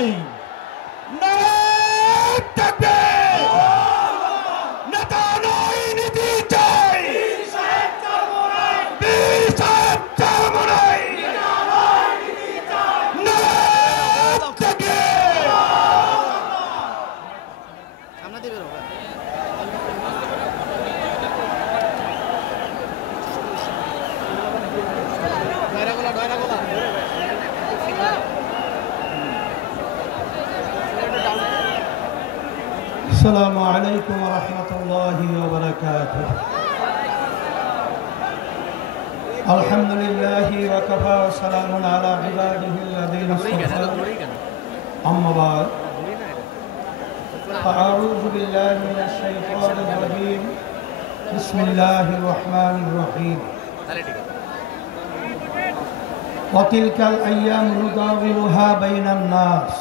চাই। নারায়ে তাকবীর। নেতা নয় নীতি চাই। পীর সাহেব চরমোনাই। নারায়ে তাকবীর। السلام عليكم ورحمة الله وبركاته. الحمد لله وكفى وسلام على عباده الذين اصطفى. أما بعد فأعوذ بالله من الشيطان الرجيم. بسم الله الرحمن الرحيم. وتلك الأيام نداولها بين الناس.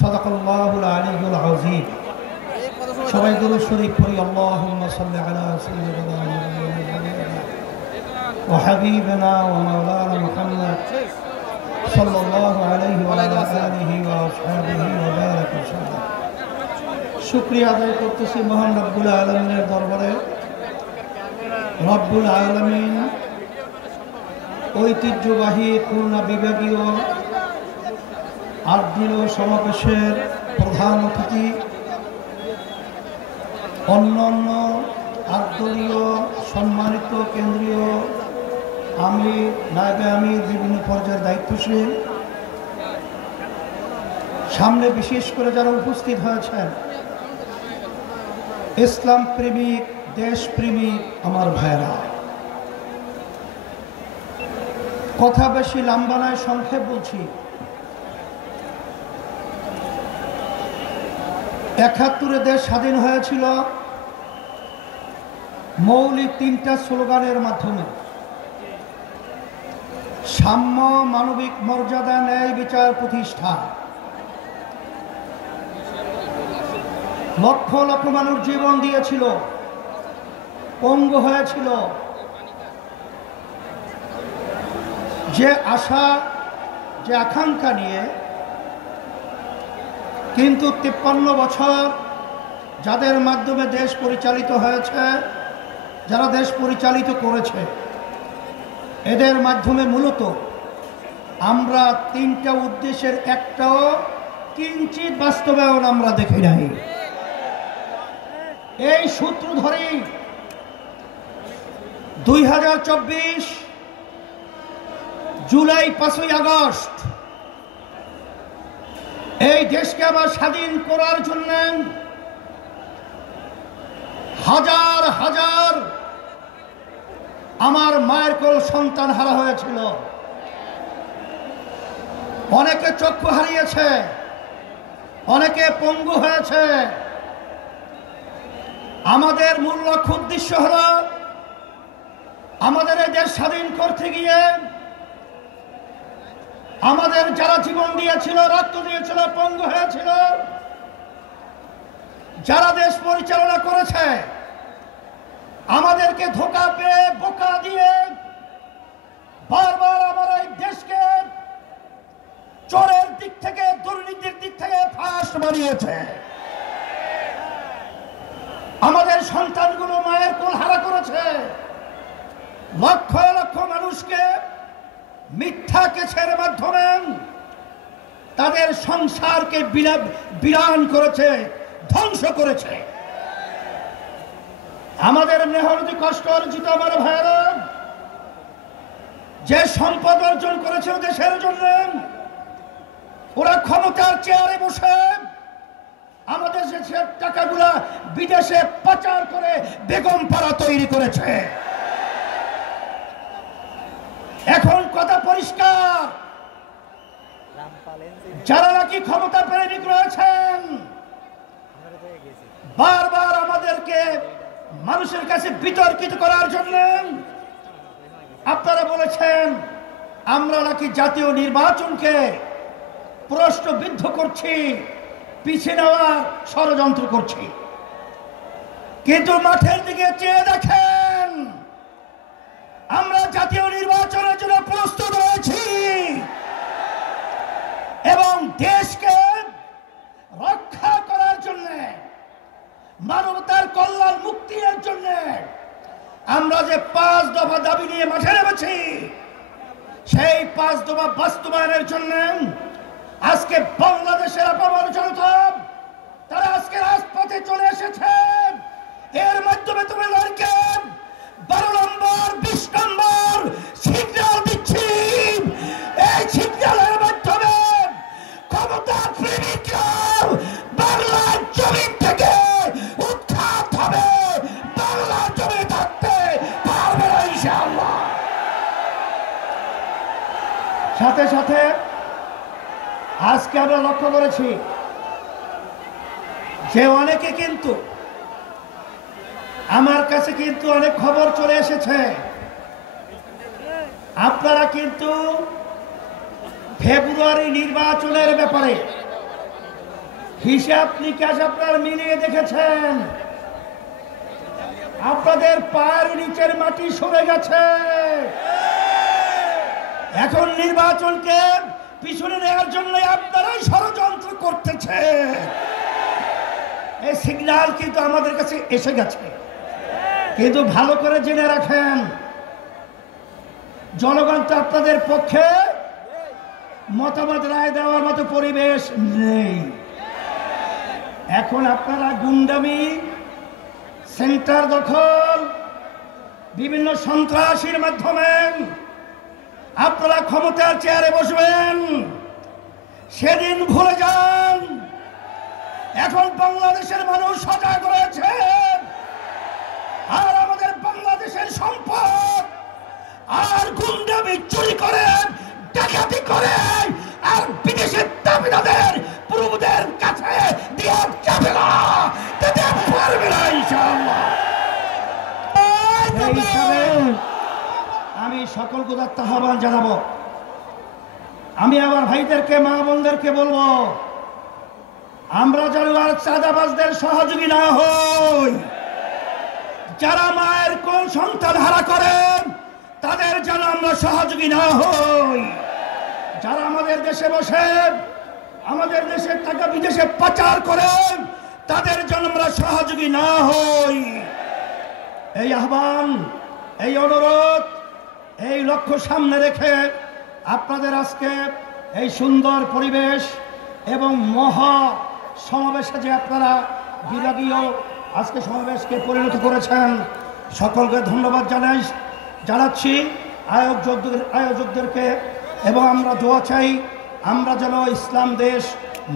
صدق الله العلي العظيم. সবাই দুরূদ শরীফ পড়ি। আল্লাহুম্মা সাল্লি আলা সাইয়্যিদিনা ওয়া হাবিবিনা ওয়া মাওলানা মুহাম্মদ সাল্লাল্লাহু আলাইহি ওয়া আলা আলিহি ওয়া আসহাবিহি ওয়া বারাকা ওয়াসাল্লাম। শুকরিয়া আদায় করতেছি মহান রব্বুল আলামিনের দরবারে। রব্বুল আলামিন ঐতিহ্যবাহী খুলনা বিভাগীয় আটদিন সমাবেশের প্রধান অতিথি, অন্যান্য আটদলীয় সম্মানিত কেন্দ্রীয় আমির, নায়েবে আমির, বিভিন্ন পর্যায়ের দায়িত্বশীল, সামনে বিশেষ করে যারা উপস্থিত হয়েছেন, ইসলাম প্রেমিক, দেশপ্রেমিক আমার ভাইরা, কথা বেশি লম্বা নয়, সংক্ষেপ বলছি। ৭১ দেশ স্বাধীন হয়েছিল মৌলিক ৩টা স্লোগানের মাধ্যমে: সাম্য, মানবিক মর্যাদা, ন্যায় বিচার প্রতিষ্ঠা। লক্ষ লক্ষ মানুষ জীবন দিয়েছিল, পঙ্গু হয়েছিল। যে আশা, যে আকাঙ্ক্ষা নিয়ে, কিন্তু ৫৩ বছর যাদের মাধ্যমে দেশ পরিচালিত হয়েছে, যারা দেশ পরিচালিত করেছে, এদের মাধ্যমে মূলত আমরা ৩টা উদ্দেশ্যের একটাও কিঞ্চিত বাস্তবায়ন আমরা দেখি নাই। এই সূত্র ধরেই ২০২৪ জুলাই ৫ই আগস্ট এই দেশকে আবার স্বাধীন করার জন্য হাজার হাজার আমার মায়ের কোল সন্তান হারা হয়েছিল। অনেকে চক্ষু হারিয়েছে, অনেকে পঙ্গু হয়েছে। আমাদের মূল লক্ষ্য, উদ্দেশ্য হল আমাদের এই দেশ স্বাধীন করতে গিয়ে আমাদের যারা জীবন দিয়েছিল, রক্ত দিয়েছিল, পঙ্গু হয়েছিল, যারা দেশ পরিচালনা করেছে, আমাদেরকে ধোঁকা পেয়ে, বোকা দিয়ে বারবার আমার এই দেশকে চোরের দিক থেকে, দুর্নীতির দিক থেকে ফাঁস বানিয়েছে। আমাদের সন্তানগুলো মায়ের কোল হারা করেছে। লক্ষ লক্ষ মানুষকে মিথ্যা কেসের মাধ্যমে তাদের সংসারকে বিরান করেছে, ধ্বংস করেছে। আমাদের মেহনতি কষ্ট অর্জিত আমার ভাইয়েরা যে সম্পদ অর্জন করেছে দেশের জন্য, ওরা ক্ষমতার চেয়ারে বসে আমাদের দেশের টাকাগুলা বিদেশে পাচার করে বেগম পাড়া তৈরি করেছে। এখন কথা পরিষ্কার, যারা নাকি ক্ষমতা প্রেমিক রয়েছেন, বারবার আমাদেরকে মানুষের কাছে বিতর্কিত করার জন্য আপনারা বলেছেন আমরা নাকি জাতীয় নির্বাচনকে প্রশ্নবিদ্ধ করছি, পিছিয়ে নেওয়ার ষড়যন্ত্র করছি। কিন্তু মাঠের দিকে চেয়ে দেখেন, আমরা জাতীয় নির্বাচনের জন্য প্রস্তুত রয়েছি এবং দেশকে আমরা যে 5 দফা দাবি নিয়ে মাঠে নেমেছি, সেই 5 দফা বাস্তবায়নের জন্য আজকে বাংলাদেশের আপামর জনতা তারা আজকে রাজপথে চলে এসেছে। এর মাধ্যমে তোমাদেরকে 12 নম্বর 20 নম্বর সিগন্যাল দিচ্ছি। এই সিগন্যালের মাধ্যমে ক্ষমতার প্রেমিকরা বাংলার জমিন থেকে উৎখাত হবে, বাংলার জমি থাকতে পারবে না ইনশাআল্লাহ। সাথে সাথে আজকে আমরা লক্ষ্য করেছি যে অনেকে কিন্তু আমার কাছে কিন্তু অনেক খবর চলে এসেছে, আপনারা কিন্তু ফেব্রুয়ারি নির্বাচনের ব্যাপারে হিসাব নিকাশ আপনারা মিলিয়ে দেখেছেন, আপনাদের পায়ের নিচের মাটি সরে গেছে। এখন নির্বাচনকে পিছনে নেওয়ার জন্য আপনারাই ষড়যন্ত্র করতেছে। এই সিগন্যাল কিন্তু আমাদের কাছে এসে গেছে, কিন্তু ভালো করে জেনে রাখেন জনগণ তো আপনাদের পক্ষে মতামত রায় দেওয়ার মতো পরিবেশ নেই। এখন আপনারা গুন্ডামি, সেন্টার দখল, বিভিন্ন সন্ত্রাসীর মাধ্যমে আপনারা ক্ষমতার চেয়ারে বসবেন, সেদিন ভুলে যান। এখন বাংলাদেশের মানুষ সজাগ রয়েছে, আর আমাদের বাংলাদেশের সম্পদ আর গুন্ডামি চুরি করে, ডাকাতি করে, আর বিদেশের দাবিদারদের প্রভুদের কাছে দিয়ে যাবে না, দিতে পারবে না ইনশাআল্লাহ। এই হিসাবে আমি সকল গুদার্থ আহ্বান জানাবো। আমি আমার ভাইদেরকে, মা বোনদেরকে বলবো, আমরা যেন আর চাঁদাবাজদের সহযোগী না হই। যারা মায়ের কোন সন্তান হারা করেন তাদের যেন আমরা সহযোগী না হই। যারা আমাদের দেশে বসে আমাদের দেশের টাকা বিদেশে পাচার করেন তাদের জন্য আমরা সহযোগী না হই। এই আহ্বান, এই অনুরোধ, এই লক্ষ্য সামনে রেখে আপনাদের আজকে এই সুন্দর পরিবেশ এবং মহা সমাবেশে যে আপনারা বিভাগীয় আজকে সমাবেশকে পরিণত করেছেন, সকলকে ধন্যবাদ জানাচ্ছি আয়োজকদেরকে। এবং আমরা দোয়া চাই আমরা যেন ইসলাম দেশ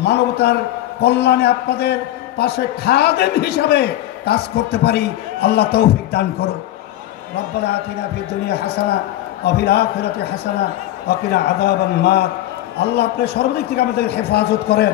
মানবতার কল্যাণে আপনাদের পাশে খাদেম হিসাবে কাজ করতে পারি। আল্লাহ তৌফিক দান করুন। রব্বানা আতিনা ফিদ দুনিয়া হাসানা ওয়া ফিল আখিরাতি হাসানা ওয়া কিনা আযাবান নার। আল্লাহ আপনি সর্বদিক থেকে আমাদের হেফাজত করেন।